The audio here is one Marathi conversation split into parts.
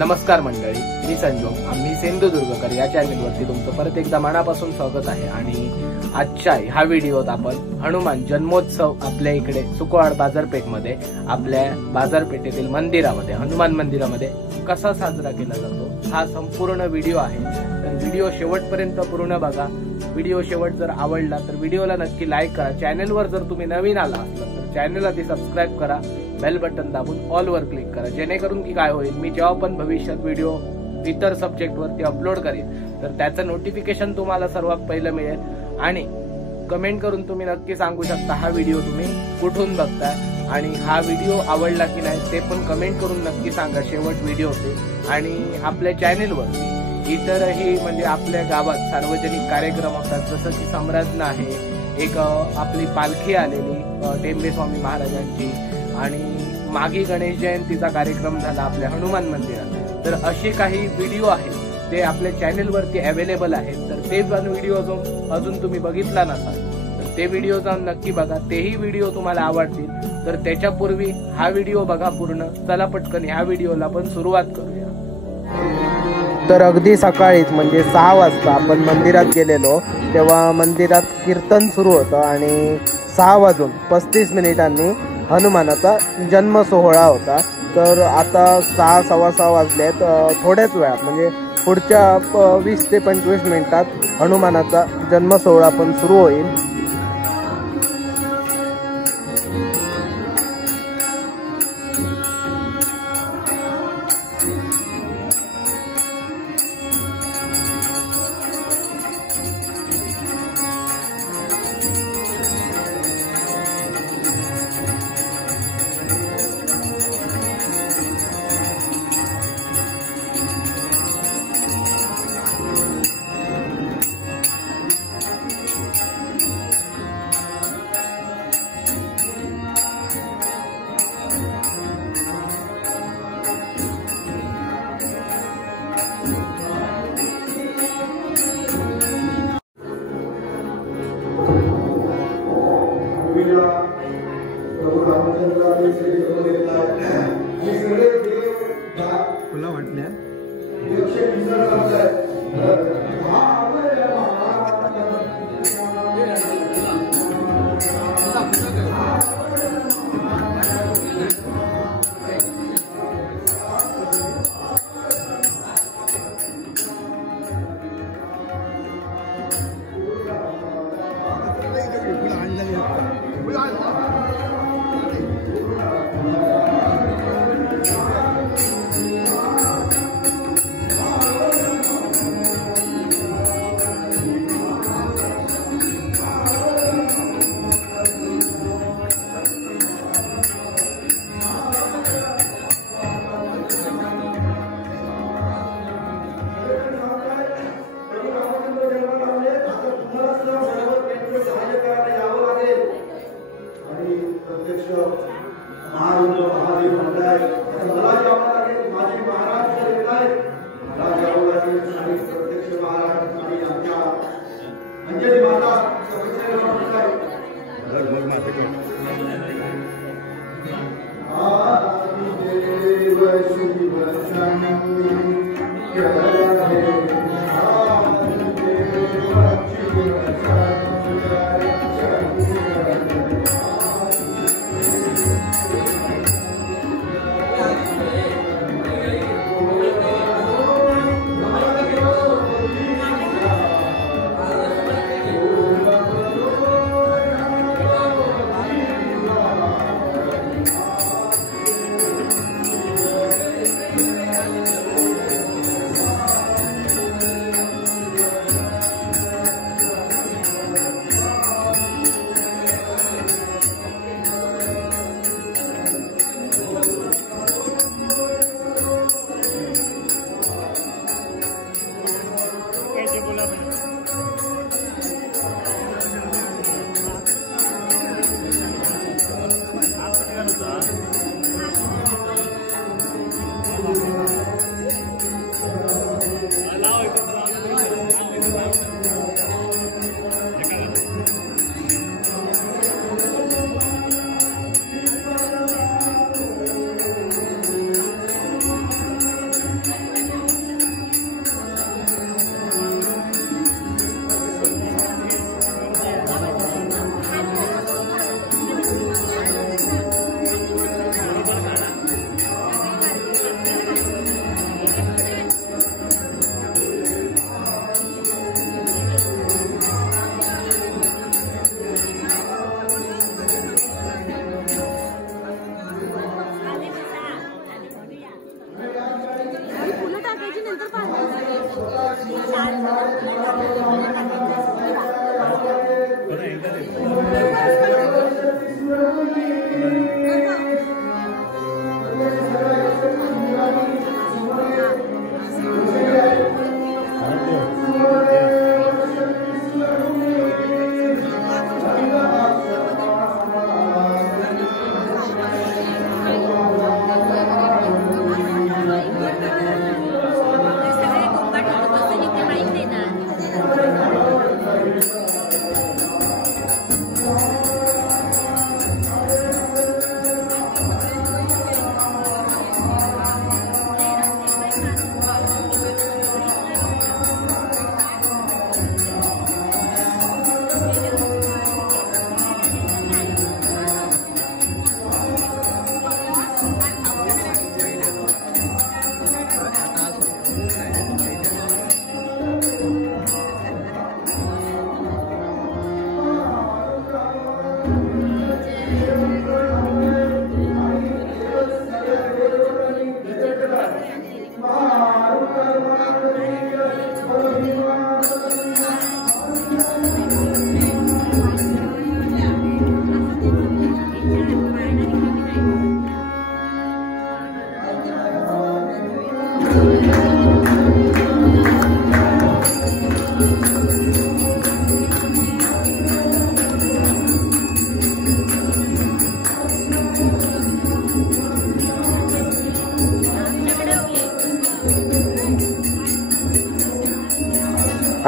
नमस्कार मंडळी, मी संजोग. आम्ही सिंधुदुर्गकर या चॅनलवरती तुमचं परत एकदा मनापासून स्वागत आहे. आणि आजच्या ह्या व्हिडिओत आपण हनुमान जन्मोत्सव आपल्या इकडे सुकवाड बाजारपेठमध्ये, आपल्या बाजारपेठेतील मंदिरामध्ये, हनुमान मंदिरामध्ये कसा साजरा केला जातो हा संपूर्ण व्हिडिओ आहे. तर व्हिडिओ शेवटपर्यंत पूर्ण बघा. व्हिडिओ शेवट जर आवडला तर व्हिडिओला नक्की लाईक करा. चॅनलवर जर तुम्ही नवीन आला असलात तर चॅनल आधी सबस्क्राईब करा, बेल बटन दाबून ऑल वर क्लिक करा, जेणेकरून की काय होईल, मी जेव्हा पण भविष्यात व्हिडिओ इतर सब्जेक्ट वरती अपलोड करेन तर त्याचं नोटिफिकेशन तुम्हाला सर्वात पहिलं मिळेल. आणि कमेंट करून तुम्ही नक्की सांगू शकता हा व्हिडिओ तुम्ही कुठून बघताय आणि हा व्हिडिओ आवडला की नाही ते पण कमेंट करून नक्की सांगा शेवट व्हिडिओचे. आणि आपल्या चॅनेलवर इतरही म्हणजे आपल्या गावात सार्वजनिक कार्यक्रम होतात, जसं की सम्राज्ञ आहे, एक आपली पालखी आलेली टेंबे स्वामी महाराजांची, आणि मागी गणेश जयंतीचा कार्यक्रम झाला आपल्या हनुमान मंदिरात. तर असे काही व्हिडिओ आहेत ते आपल्या चॅनेलवरती अवेलेबल आहेत. तर ते पण व्हिडिओ अजून तुम्ही बघितला नसाल तर ते व्हिडिओ जाऊन नक्की बघा. तेही व्हिडिओ तुम्हाला आवडतील. तर त्याच्यापूर्वी हा व्हिडिओ बघा पूर्ण. चला पटकन ह्या व्हिडिओला आपण सुरुवात करूया. तर अगदी सकाळीच म्हणजे 6 वाजता आपण मंदिरात गेलेलो, तेव्हा मंदिरात कीर्तन सुरू होतं आणि 6 वाजून 35 मिनिटांनी हनुमानाचा जन्म सोहळा होता. तर आता 6 सव्वा 6 वाजलेत. थोड्याच वेळात म्हणजे पुढच्या 20 ते 25 मिनिटात हनुमानाचा जन्म सोहळा पण सुरू होईल. खुला वाटल्या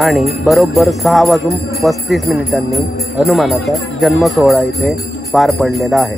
आणि बरोबर 6:35 हनुमानाचा जन्म सोहळा इथे पार पडलेला आहे.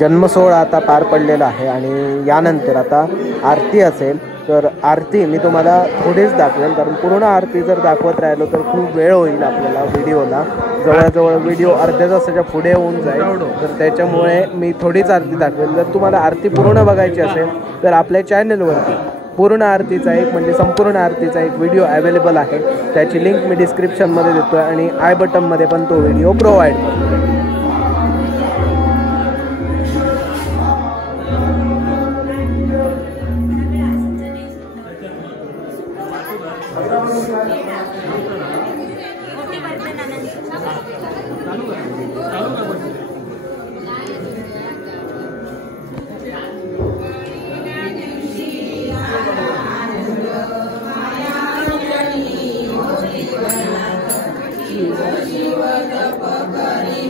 जन्मसोहळा आता पार पडलेला आहे आणि यानंतर आता आरती असेल. तर आरती मी तुम्हाला पुढेच दाखवेल, कारण पूर्ण आरती जर दाखवत राहिलो तर खूप वेळ होईल आपल्याला व्हिडिओला. जवळजवळ व्हिडिओ अर्ध्या तासाच्या पुढे होऊन जाईल, तर त्याच्यामुळे मी थोडीच आरती दाखवेल. जर तुम्हाला आरती पूर्ण बघायची असेल तर आपल्या चॅनलवरती पूर्ण आरतीचा एक म्हणजे संपूर्ण आरतीचा एक व्हिडिओ अवेलेबल आहे. त्याची लिंक मी डिस्क्रिप्शनमध्ये देतो आहे आणि आय बटनमध्ये पण तो व्हिडिओ प्रोव्हाइड करतो. शिव शिव तप करी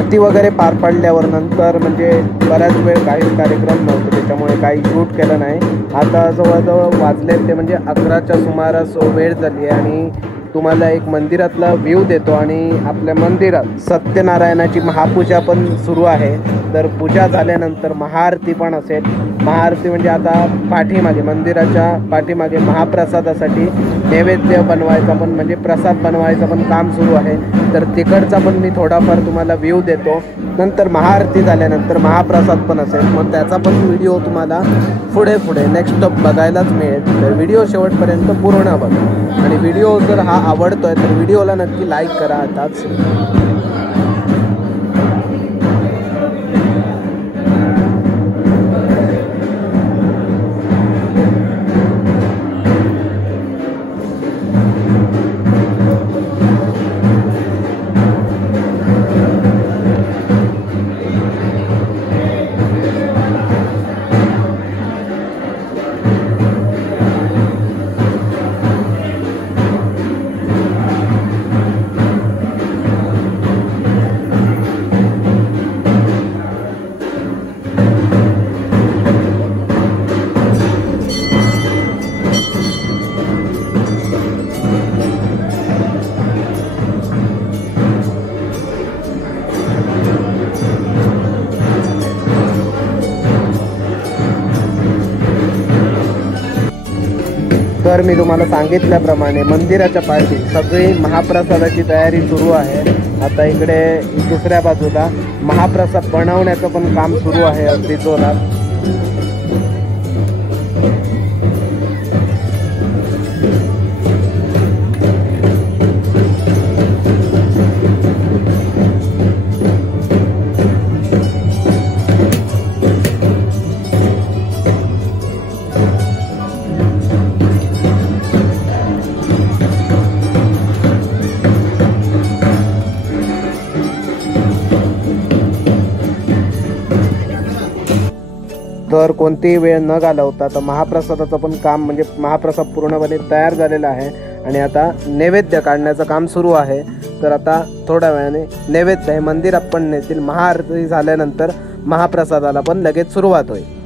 आरती वगैरे पार पाडल्यावर नंतर म्हणजे बऱ्याच वेळ काहीच कार्यक्रम नव्हते, त्याच्यामुळे काही शूट केलं नाही. आता जवळजवळ वाजले ते म्हणजे 11च्या सुमारास वेळ झाली आहे आणि तुम्हाला एक मंदिरातला व्ह्यू देतो. आणि आपल्या मंदिरात सत्यनारायणाची महापूजा पण सुरू आहे. तर पूजा झाल्यानंतर महाआरती पण असेल. महाआरती म्हणजे आता पाठीमागे मंदिराच्या पाठीमागे महाप्रसादासाठी नैवेद्य बनवायचा पण म्हणजे प्रसाद बनवायचं पण काम सुरू आहे. तर तिकडचा पण मी थोडाफार तुम्हाला व्ह्यू देतो. नंतर महाआरती झाल्यानंतर महाप्रसाद पण असेल, मग त्याचा पण व्हिडिओ तुम्हाला पुढे नेक्स्ट बघायलाच मिळेल. तर व्हिडिओ शेवटपर्यंत पूर्ण बघा. आणि व्हिडिओ जर हा आवडतोय तर व्हिडिओला नक्की लाईक करा आताच. तर मी तुम्हाला सांगितल्याप्रमाणे मंदिराच्या पाठी सगळी महाप्रसादाची तयारी सुरू आहे. आता इकडे दुसऱ्या बाजूला महाप्रसाद बनवण्याचं पण काम सुरू आहे अगदी जोरात. तर कोणतीही वेळ न घालवता आता महाप्रसादाचं पण काम म्हणजे महाप्रसाद पूर्णपणे तयार झालेला आहे आणि आता नैवेद्य काढण्याचं काम सुरू आहे. तर आता थोड्या वेळाने नैवेद्य हे मंदिरात पण नेतील. महाआरती झाल्यानंतर महाप्रसादाला पण लगेच सुरुवात होईल.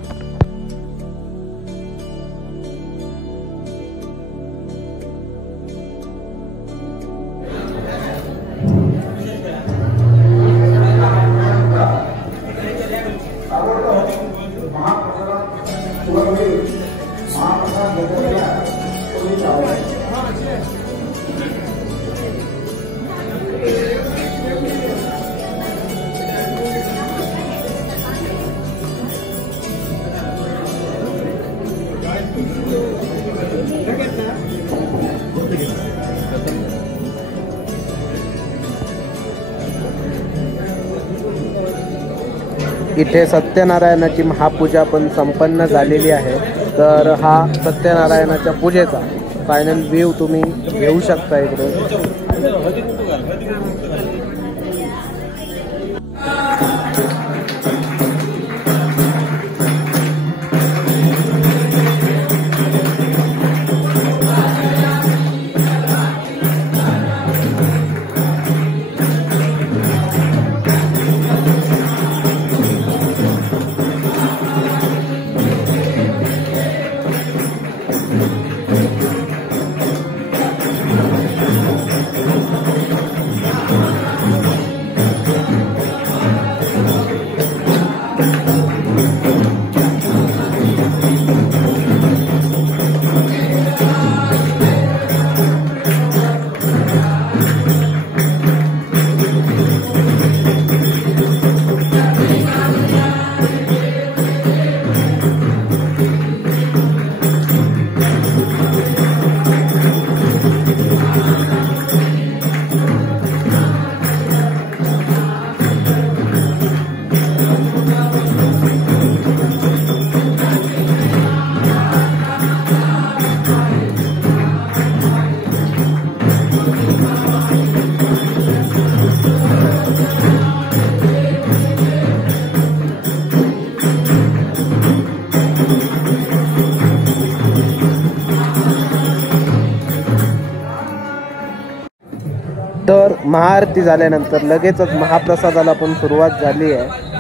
इथे सत्यनारायणाची महापूजा पण संपन्न झालेली आहे. तर हा सत्यनारायणाच्या पूजेचा फायनल व्ह्यू तुम्ही घेऊ शकता इकडे. महाआरती झाल्यानंतर लगेचच महाप्रसादाला पण सुरुवात झाली आहे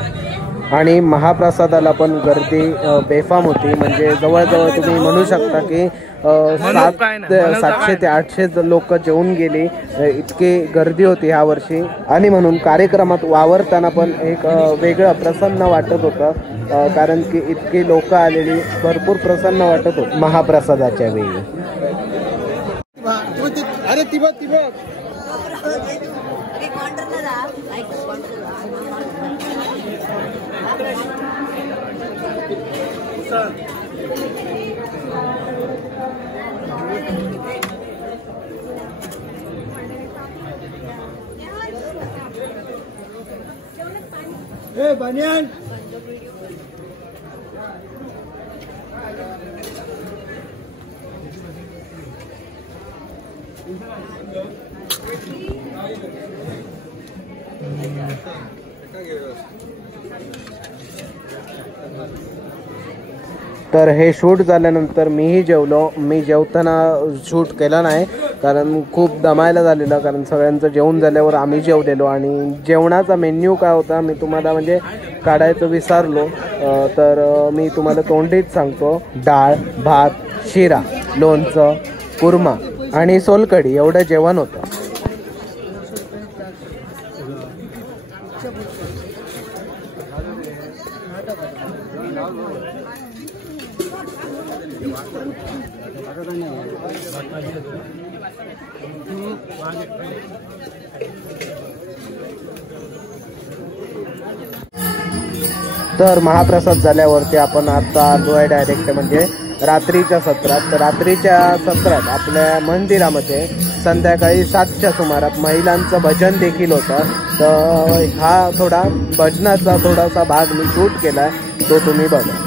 आणि महाप्रसादाला पण गर्दी बेफाम होती. म्हणजे जवळजवळ तुम्ही म्हणू शकता की 700 ते 800 लोक जेवून गेली, इतकी गर्दी होती ह्या वर्षी. आणि म्हणून कार्यक्रमात वावरताना पण एक वेगळं प्रसन्न वाटत होतं, कारण की इतकी लोक आलेली, भरपूर प्रसन्न वाटत होतं महाप्रसादाच्या वेळी. बनियान तर हे शूट झाल्यानंतर मीही जेवलो. मी जेवताना शूट केला नाही कारण खूप दमायला झालेलं, कारण सगळ्यांचं जेवण झाल्यावर आम्ही जेवलेलो. आणि जेवणाचा मेन्यू काय होता मी तुम्हाला म्हणजे काढायचं विसरलो, तर मी तुम्हाला तोंडीच सांगतो. डाळ, भात, शिरा, लोणचं, कुर्मा आणि सोलकढी एवढं जेवण होतं. तर महाप्रसाद झाल्यावरती आपण आता आलो आहे डायरेक्ट म्हणजे रात्रीच्या सत्रात. तर रात्रीच्या सत्रात आपल्या मंदिरामध्ये संध्याकाळी 7च्या सुमारात महिलांचं भजन देखील होतं. तर हा थोडा भजनाचा थोडासा भाग मी शूट केला, तो तुम्ही बघा.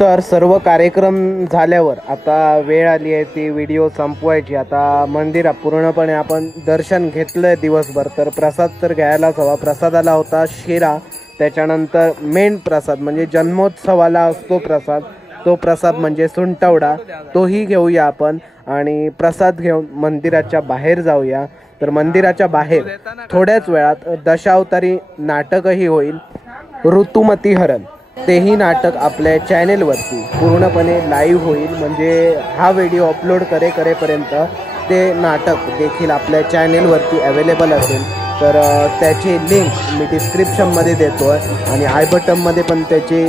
तर सर्व कार्यक्रम झाल्यावर आता वेळ आली आहे ती व्हिडिओ संपवायची. आता मंदिरात पूर्णपणे आपण दर्शन घेतलं आहे दिवसभर. तर प्रसाद तर घ्यायलाच हवा. प्रसादाला होता शिरा, त्याच्यानंतर मेन प्रसाद म्हणजे जन्मोत्सवाला असतो प्रसाद, तो प्रसाद म्हणजे सुंटवडा, तोही घेऊया आपण. आणि प्रसाद घेऊन मंदिराच्या बाहेर जाऊया. तर मंदिराच्या बाहेर थोड्याच वेळात दशावतारी नाटकही होईल, ऋतुमती हरण. तेही नाटक आपल्या चॅनेलवरती पूर्णपणे लाईव्ह होईल. म्हणजे हा व्हिडिओ अपलोड करेपर्यंत ते नाटक देखील आपल्या चॅनेलवरती अवेलेबल असेल. तर त्याची लिंक मी डिस्क्रिप्शनमध्ये देतो आहे आणि आय बटनमध्ये पण त्याची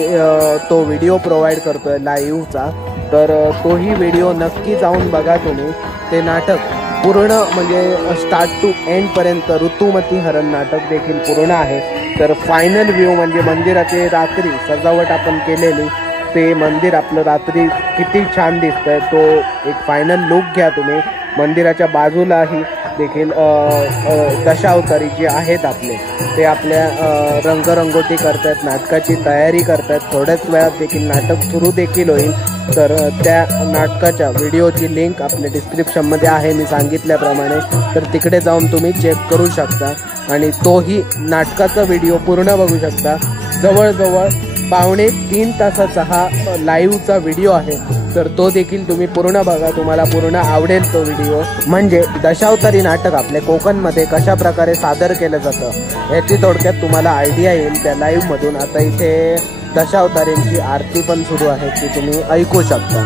तो व्हिडिओ प्रोव्हाइड करतो आहे लाईव्हचा. तर तोही व्हिडिओ नक्की जाऊन बघा तुम्ही. ते नाटक पूर्ण म्हणजे स्टार्ट टू एंड पर्यंत ऋतुमती हरण नाटक देखील पूर्ण आहे। तर फायनल व्ह्यू म्हणजे मंदिराचे रात्री सजावट आपण केलेली, ते मंदिर आपलं रात्री किती छान दिसतंय तो एक फायनल लुक घ्या तुम्ही। मंदिराच्या बाजूलाही देखील दशावतारी जे आहेत आपले ते आपल्या रंगरंगोटी करतायत, नाटकाची तयारी करतायत। थोड्याच वेळात देखील नाटक सुरू देखील होईल। तर त्या नाटकाच्या व्हिडिओची लिंक आपल्या डिस्क्रिप्शनमध्ये आहे मी सांगितल्याप्रमाणे, तर तिकडे जाऊन तुम्ही चेक करू शकता आणि तोही नाटकाचा व्हिडिओ पूर्ण बघू शकता। जवळजवळ 2.5-3 तासाचा हा लाईव्हचा व्हिडिओ आहे, तर तो देखील तुम्ही पूर्ण बघा, तुम्हाला पूर्ण आवडेल तो व्हिडिओ। म्हणजे दशावतारी नाटक आपल्या कोकणमध्ये कशा प्रकारे सादर केलं जातं याची थोडक्यात तुम्हाला आयडिया येईल त्या लाईव्ह मधून। आता इथे दशावतारींची आरती पण सुरू आहे ती तुम्ही ऐकू शकता।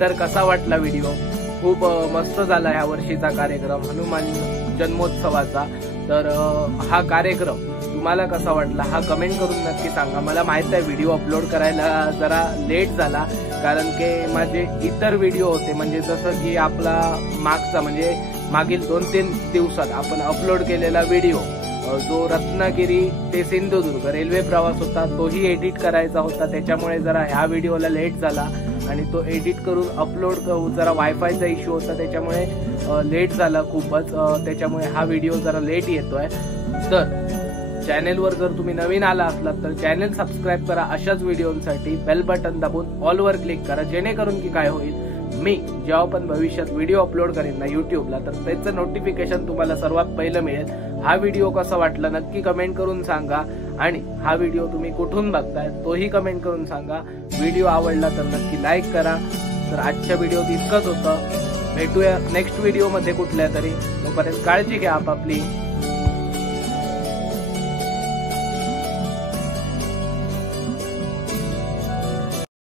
तर कसा वाटला व्हिडिओ? खूप मस्त झाला ह्या वर्षीचा कार्यक्रम हनुमान जन्मोत्सवाचा। तर हा कार्यक्रम तुम्हाला कसा वाटला हा कमेंट करून नक्की सांगा। मला माहित आहे व्हिडिओ अपलोड करायला जरा लेट झाला, कारण की माझे इतर व्हिडिओ होते, म्हणजे जसं की आपला मागचा म्हणजे मागील 2-3 दिवसात आपण अपलोड केलेला व्हिडिओ जो रत्नागिरी ते सिंधुदुर्ग रेल्वे प्रवास होता तोही एडिट करायचा होता, त्याच्यामुळे जरा ह्या व्हिडिओला लेट झाला आणि तो एडिट करून अपलोड जरा वायफायचा इश्यू होता त्याच्यामुळे लेट झाला खूपच, त्याच्यामुळे हा व्हिडिओ जरा लेट येतोय। तर चॅनेलवर जर तुम्ही नवीन आला असलात तर चॅनेल सबस्क्राईब करा अशाच व्हिडिओसाठी, बेल बटन दाबून ऑल वर क्लिक करा, जेणेकरून की काय होईल मी जेव्हा पण भविष्यात व्हिडिओ अपलोड करेन ना युट्यूबला तर त्याचं नोटिफिकेशन तुम्हाला सर्वात पहिलं मिळेल। हा व्हिडिओ कसा वाटला नक्की कमेंट करून सांगा आणि हा व्हिडिओ तुम्ही कुठून बघताय तोही कमेंट करून सांगा। व्हिडिओ आवडला तर नक्की लाईक करा। तर आजच्या व्हिडिओत इतकंच होतं, भेटूया नेक्स्ट व्हिडिओ मध्ये कुठल्या तरी, तोपर्यंत काळजी घ्या आपापली।